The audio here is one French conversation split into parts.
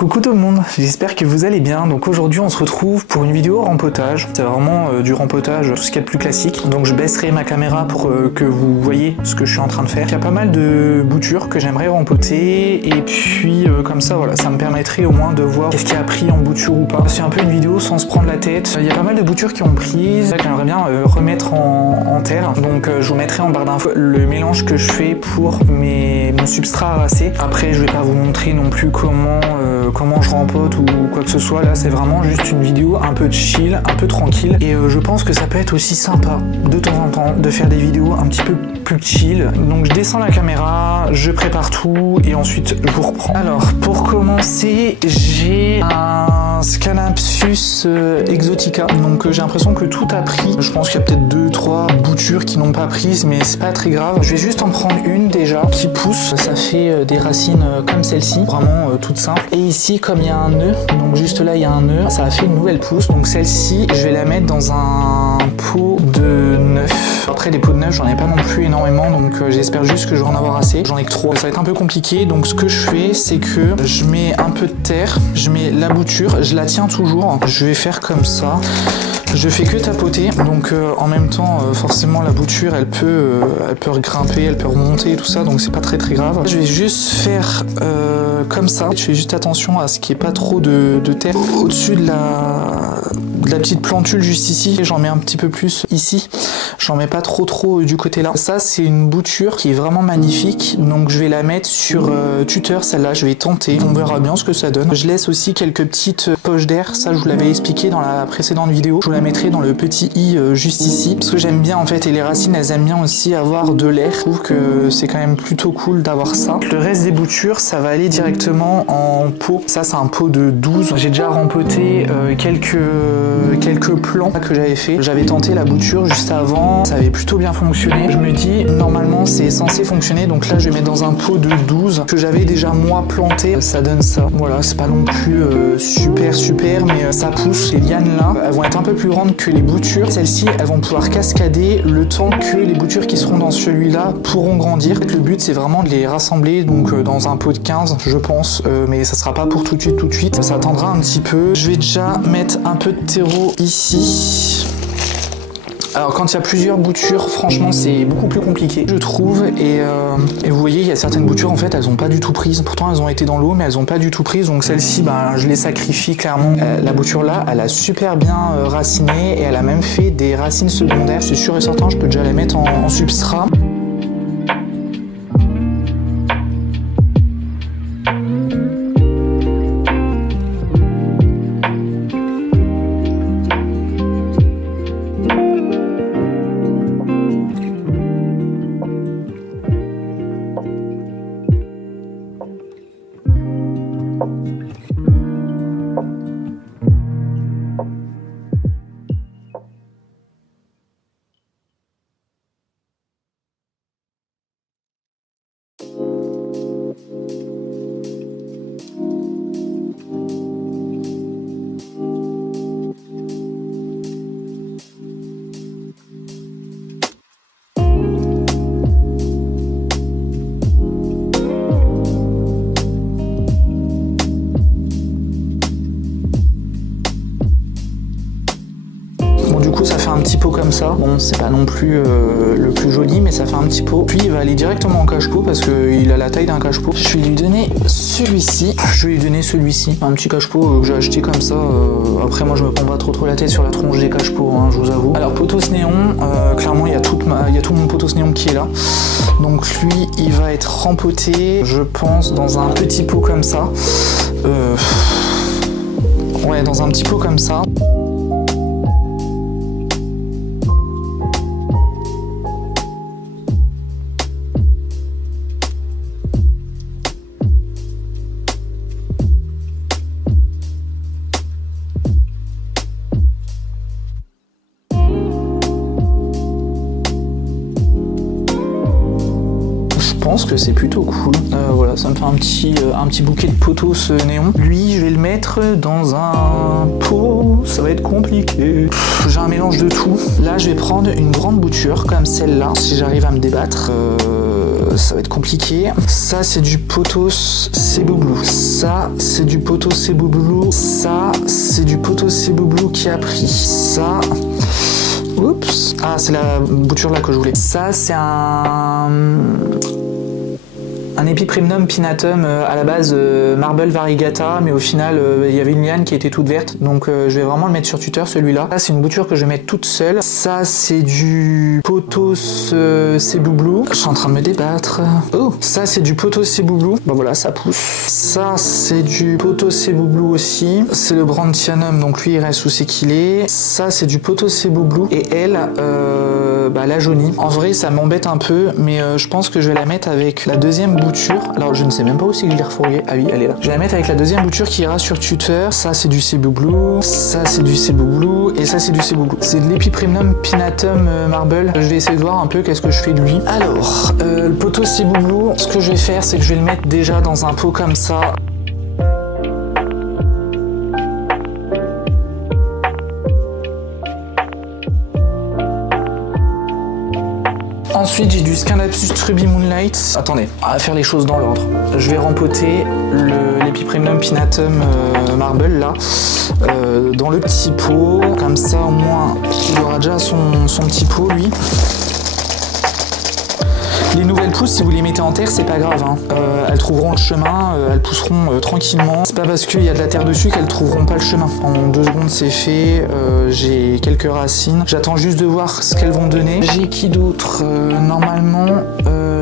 Coucou tout le monde, j'espère que vous allez bien. Donc aujourd'hui on se retrouve pour une vidéo rempotage. C'est vraiment du rempotage, tout ce qu'il y a de plus classique. Donc je baisserai ma caméra pour que vous voyez ce que je suis en train de faire. Il y a pas mal de boutures que j'aimerais rempoter et puis comme ça voilà, ça me permettrait au moins de voir qu'est-ce qui a pris en bouture ou pas. C'est un peu une vidéo sans se prendre la tête. Il y a pas mal de boutures qui ont pris, que j'aimerais bien remettre en terre. Donc je vous mettrai en barre d'infos le mélange que je fais pour mon substrat à rasser. Après je vais pas vous montrer non plus comment je rempote ou quoi que ce soit. Là c'est vraiment juste une vidéo un peu chill, un peu tranquille, et je pense que ça peut être aussi sympa de temps en temps de faire des vidéos un petit peu plus chill. Donc je descends la caméra, je prépare tout et ensuite je vous reprends. Alors pour commencer, j'ai un Scalapsus Exotica, donc j'ai l'impression que tout a pris. Je pense qu'il y a peut-être 2-3 boutures qui n'ont pas pris, mais c'est pas très grave. Je vais juste en prendre une déjà qui pousse. Ça fait des racines comme celle-ci, vraiment toute simple. Et ici, comme il y a un nœud, donc juste là il y a un nœud, ça a fait une nouvelle pousse. Donc celle-ci, je vais la mettre dans un pot de 9. Après les pots de 9, j'en ai pas non plus énormément, donc j'espère juste que je vais en avoir assez. J'en ai que 3. Ça va être un peu compliqué, donc ce que je fais, c'est que je mets un peu de terre, je mets la bouture, je la tiens toujours. Je vais faire comme ça. Je fais que tapoter, donc en même temps, forcément la bouture, elle peut grimper, elle peut remonter et tout ça, donc c'est pas très grave. Je vais juste faire comme ça. Je fais juste attention à ce qu'il n'y ait pas trop de terre au-dessus de la petite plantule juste ici. J'en mets un petit peu plus ici. J'en mets pas trop du côté là. Ça, c'est une bouture qui est vraiment magnifique, donc je vais la mettre sur tuteur, celle-là. Je vais tenter, on verra bien ce que ça donne. Je laisse aussi quelques petites poches d'air. Ça, je vous l'avais expliqué dans la précédente vidéo. Je vous la mettrai dans le petit i juste ici, parce que j'aime bien en fait, et les racines elles aiment bien aussi avoir de l'air. Je trouve que c'est quand même plutôt cool d'avoir ça. Le reste des boutures, ça va aller directement en pot. Ça, c'est un pot de 12. J'ai déjà rempoté quelques plans que j'avais fait. J'avais tenté la bouture juste avant, ça avait plutôt bien fonctionné. Je me dis, normalement c'est censé fonctionner, donc là je vais mettre dans un pot de 12 que j'avais déjà moi planté. Ça donne ça. Voilà, c'est pas non plus super, mais ça pousse. Les lianes là, elles vont être un peu plus grandes que les boutures. Celles-ci, elles vont pouvoir cascader le temps que les boutures qui seront dans celui-là pourront grandir. Le but, c'est vraiment de les rassembler donc dans un pot de 15, je pense, mais ça sera pas pour tout de suite. Ça attendra un petit peu. Je vais déjà mettre un peu de terreau ici. Alors quand il y a plusieurs boutures, franchement c'est beaucoup plus compliqué je trouve, et vous voyez il y a certaines boutures en fait elles ont pas du tout prise, pourtant elles ont été dans l'eau mais elles ont pas du tout prise, donc celle-ci je les sacrifie clairement. La bouture là elle a super bien raciné et elle a même fait des racines secondaires, c'est sûr et certain, je peux déjà la mettre en substrat. Ça fait un petit pot comme ça. Bon, c'est pas non plus le plus joli, mais ça fait un petit pot. Puis il va aller directement en cache-pot parce qu'il a la taille d'un cache-pot. Je vais lui donner celui-ci. Un petit cache-pot que j'ai acheté comme ça. Après, moi, je me prends pas trop la tête sur la tronche des cache-pots, hein, je vous avoue. Alors, potos néon, clairement, il y a tout mon potos néon qui est là. Donc, lui, il va être rempoté, je pense, dans un petit pot comme ça. Ouais, dans un petit pot comme ça. que c'est plutôt cool. Voilà, ça me fait un petit bouquet de potos néon. Lui, je vais le mettre dans un pot, ça va être compliqué. J'ai un mélange de tout. Là, je vais prendre une grande bouture comme celle-là, si j'arrive à me débattre. Ça va être compliqué. Ça, c'est du potos Seboublou. Ça, c'est du potos Seboublou. Ça, c'est du potos Seboublou qui a pris. Ça... Oups. Ah, c'est la bouture là que je voulais. Ça, c'est un Epiprimnum pinnatum à la base Marble Variegata, mais au final il y avait une liane qui était toute verte, donc je vais vraiment le mettre sur tuteur celui-là. Là, c'est une bouture que je vais mettre toute seule. Ça, c'est du potos Seboublou. Je suis en train de me débattre. Oh, ça c'est du potos Seboublou. Bah voilà, ça pousse. Ça, c'est du potos Seboublou aussi. C'est le Brandtianum, donc lui il reste où c'est qu'il est. Ça, c'est du potos Seboublou. Et elle, la jaunie. En vrai, ça m'embête un peu, mais je pense que je vais la mettre avec la deuxième bouture. Alors, je ne sais même pas où c'est que je l'ai refourguée. Ah oui, elle est là. Je vais la mettre avec la deuxième bouture qui ira sur tuteur. Ça, c'est du Seboublou. Ça, c'est du Seboublou. Et ça, c'est du Seboublou. C'est de l'Epiprimnum pinnatum marble. Je vais essayer de voir un peu qu'est-ce que je fais de lui. Alors, le potos Seboublou, ce que je vais faire, c'est que je vais le mettre déjà dans un pot comme ça. Ensuite, j'ai du Scindapsus Ruby Moonlight. Attendez, on va faire les choses dans l'ordre. Je vais rempoter l'Epiprimnum pinnatum marble là, dans le petit pot. Comme ça, au moins, il aura déjà son petit pot, lui. Les nouvelles pousses, si vous les mettez en terre, c'est pas grave. Hein. Elles trouveront le chemin, elles pousseront tranquillement. C'est pas parce qu'il y a de la terre dessus qu'elles trouveront pas le chemin. En 2 secondes, c'est fait. J'ai quelques racines. J'attends juste de voir ce qu'elles vont donner. J'ai qui d'autre normalement,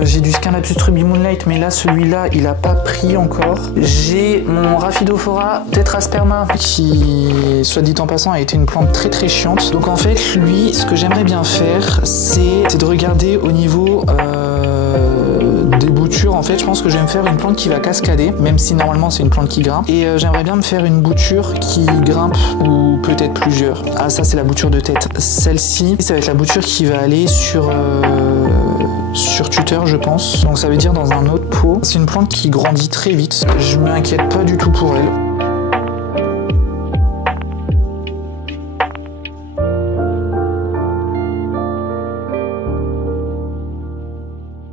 j'ai du Scindapsus Ruby Moonlight, mais là, celui-là, il a pas pris encore. J'ai mon Rhaphidophora Tetrasperma, qui, soit dit en passant, a été une plante très très chiante. Donc en fait, lui, ce que j'aimerais bien faire, c'est de regarder au niveau... des boutures. En fait, je pense que je vais me faire une plante qui va cascader, même si normalement c'est une plante qui grimpe. Et j'aimerais bien me faire une bouture qui grimpe, ou peut-être plusieurs. Ah, ça c'est la bouture de tête. Celle-ci, ça va être la bouture qui va aller sur tuteur, je pense. Donc ça veut dire dans un autre pot. C'est une plante qui grandit très vite. Je m'inquiète pas du tout pour elle.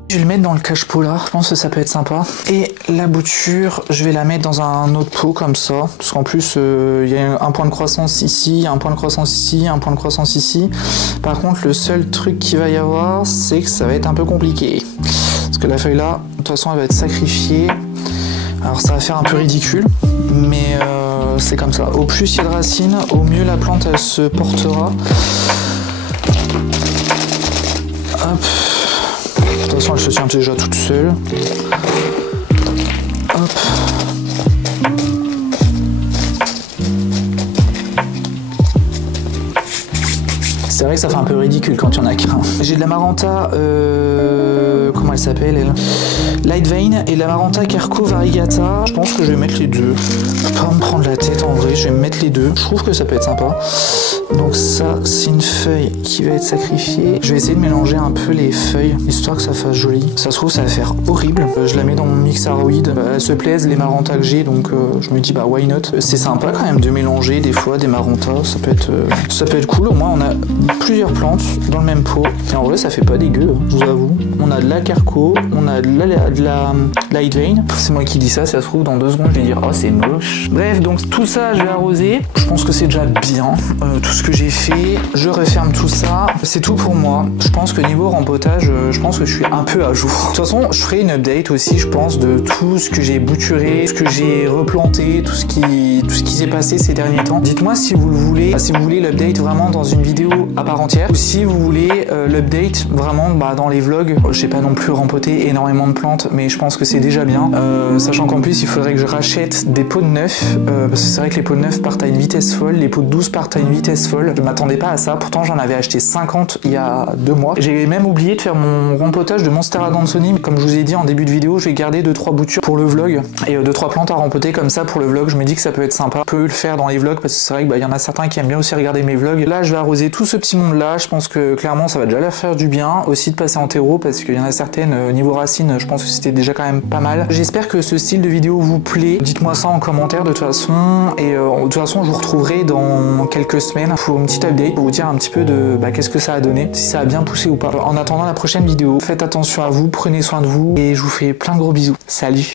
Je vais le mettre dans le cache-pot là, je pense que ça peut être sympa. Et la bouture, je vais la mettre dans un autre pot comme ça, parce qu'en plus il y a un point de croissance ici, un point de croissance ici, un point de croissance ici. Par contre, le seul truc qu'il va y avoir, c'est que ça va être un peu compliqué. Parce que la feuille là, de toute façon, elle va être sacrifiée. Alors ça va faire un peu ridicule, mais c'est comme ça. Au plus il y a de racines, au mieux la plante elle se portera. Hop. De toute façon, elle se tient déjà toute seule. Hop. C'est vrai que ça fait un peu ridicule quand il y en a qu'un. J'ai de la Maranta, comment elle s'appelle elle, Light Vein, et de la Maranta Carco Variegata. Je pense que je vais mettre les deux. Je vais pas me prendre la tête en vrai, je vais mettre les deux. Je trouve que ça peut être sympa. Donc ça, c'est une feuille qui va être sacrifiée. Je vais essayer de mélanger un peu les feuilles, histoire que ça fasse joli. Ça se trouve, ça va faire horrible. Je la mets dans mon mix aroïde. Elles se plaisent, les Maranta que j'ai, donc je me dis, bah why not. C'est sympa quand même de mélanger des fois des Maranta. Ça peut être cool. Au moins, on a plusieurs plantes dans le même pot. Et en vrai, ça fait pas dégueu, je vous avoue. On a de la Carco, on a de la Light Vein. C'est moi qui dis ça, ça se trouve, dans 2 secondes, je vais dire, oh, c'est moche. Bref, donc tout ça, je vais arroser. Je pense que c'est déjà bien. Tout ce que j'ai fait, je referme tout ça. C'est tout pour moi. Je pense que niveau rempotage, je pense que je suis un peu à jour. De toute façon, je ferai une update aussi, je pense, de tout ce que j'ai bouturé, ce que j'ai replanté, tout ce qui s'est passé ces derniers temps. Dites-moi si vous le voulez, si vous voulez l'update vraiment dans une vidéo à part entière, ou si vous voulez l'update vraiment dans les vlogs. Je sais pas non plus rempoter énormément de plantes, mais je pense que c'est déjà bien. Sachant qu'en plus, il faudrait que je rachète des pots de neuf, parce que c'est vrai que les pots de neuf partent à une vitesse folle, les pots de 12 partent à une vitesse folle. Je m'attendais pas à ça, pourtant j'en avais acheté 50 il y a 2 mois. J'ai même oublié de faire mon rempotage de Monstera Dansoni. Comme je vous ai dit en début de vidéo, je vais garder 2-3 boutures pour le vlog et 2-3 plantes à rempoter comme ça pour le vlog. Je me dis que ça peut être sympa. Je peux le faire dans les vlogs parce que c'est vrai qu'il y en a certains qui aiment bien aussi regarder mes vlogs. Là, je vais arroser tout ce petit monde là, je pense que clairement ça va déjà leur faire du bien aussi de passer en terreau parce qu'il y en a certaines niveau racines, je pense que c'était déjà quand même pas mal. J'espère que ce style de vidéo vous plaît. Dites-moi ça en commentaire de toute façon et de toute façon je vous retrouverai dans quelques semaines pour une petite update pour vous dire un petit peu de qu'est-ce que ça a donné, si ça a bien poussé ou pas. En attendant la prochaine vidéo, faites attention à vous, prenez soin de vous et je vous fais plein de gros bisous. Salut!